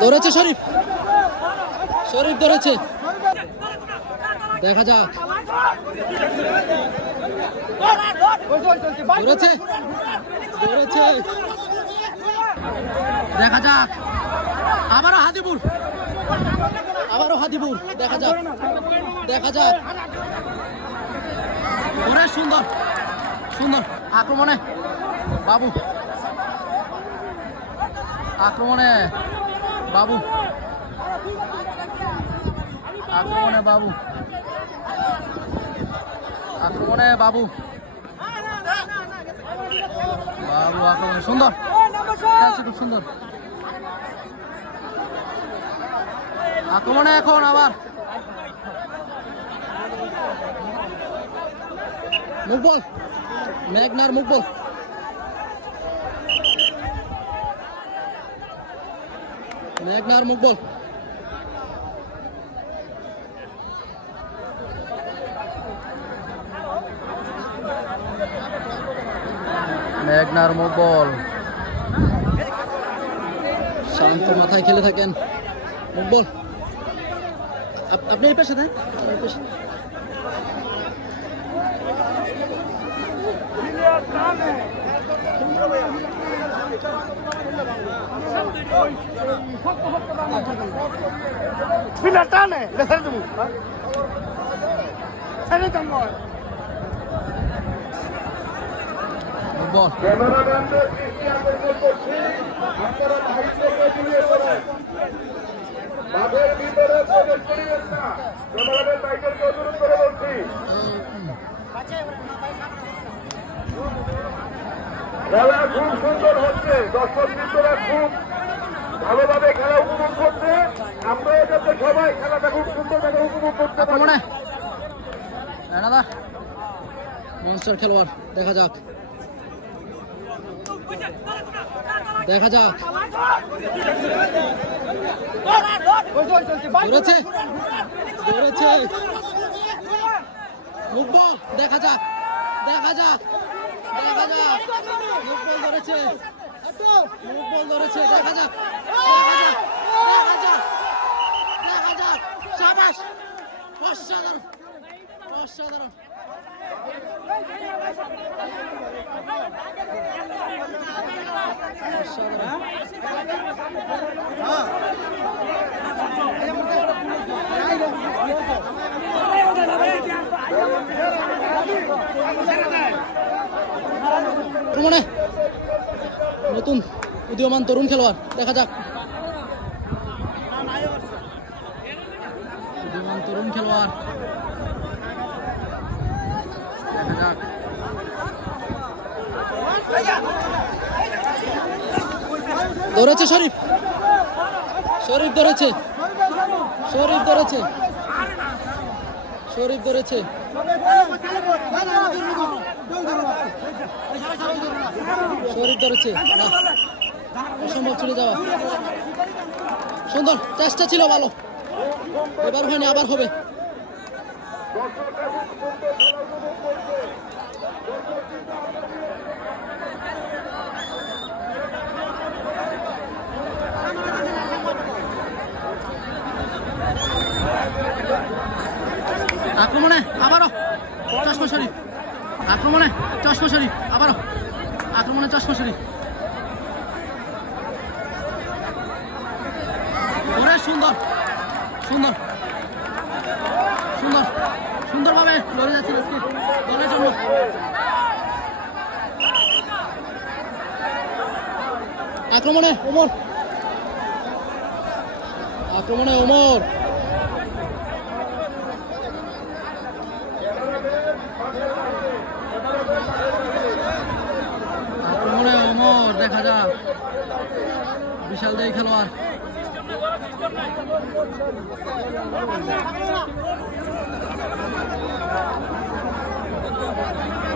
ধরেছে শরীফ, শরীফ ধরেছে, দেখা যাক। ধরেছে, ধরেছে, দেখা যাক। আবারও হাদিপুর, আবারও হাদিপুর, দেখা যাক, দেখা যাক। ওরে সুন্দর, সুন্দর আক্রমণে বাবু, আক্রমণে বাবু, আক্রমণে বাবু, আক্রমণে বাবু, বাবু আক্রমণে সুন্দর, খুব সুন্দর আক্রমণে। এখন আবার মুকবল, মেঘনার মুকবল, মেঘনার মুকবল, মেঘনার মুকবল শান্ত মাথায় খেলে থাকেন। মুকবল আপনি এই পেশে দেন, খেলা খুব সুন্দর হচ্ছে, দর্শক বৃন্দরা খুব ভালোভাবে খেলা উপভোগ করছে। আমরা যাতে সবাই খেলাটা খুব সুন্দর ভাবে উপভোগ করতে পারি। মনস্টার খেলোয়াড়, দেখা যাক, দেখা যাক। ধরেছে, ধরেছে মুকবল, দেখা যাক, দেখা যাক, দেখা যাক। মুকবল ধরেছে, মুকবল ধরেছে, দেখা যাক, দেখা যাক, দেখা যাক, দেখা যাক। শাবাশ, অসাধারণ, অসাধারণ। আক্রমণে নতুন উদীয়মান তরুণ খেলোয়াড়, দেখা যাক। উদীয়মান তরুণ খেলোয়াড়, দেখা যাক। ধরেছে শরীফ, শরীফ ধরেছে, শরীফ ধরেছে, শরীফ ধরেছে, শরীফ ধরেছে। অসম্ভব ছুটে যাওয়া, সুন্দর চেষ্টা ছিল, ভালো। এবার হয়নি, আবার হবে। আক্রমণে আবারও চশমা শরীফ, আক্রমণে চশমা শরীফ, আবারও আক্রমণে চশমা শরীফ। ওরে সুন্দর, সুন্দর, সুন্দর, সুন্দরভাবে লড়ে যাচ্ছে আজকে দলের জন্য। আক্রমণে ওমর, আক্রমণে ওমর, আক্রমণে ওমর, দেখা যাক। বিশাল দেই খেলোয়াড়,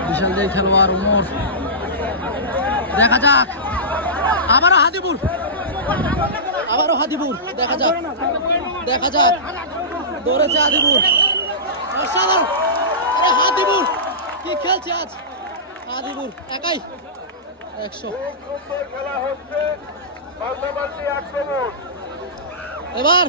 বিশাল দেই খেলোয়াড় ওমর, দেখা যাক। আবারও হাদিপুর, আবারও হাদিপুর, দেখা যাক, দেখা যাক। দৌড়েছে হাদিপুর, অসাধারণ। হাদিপুর কি খেলছে আজ, হাদিপুর একাই 100। আক্রমণ। এবার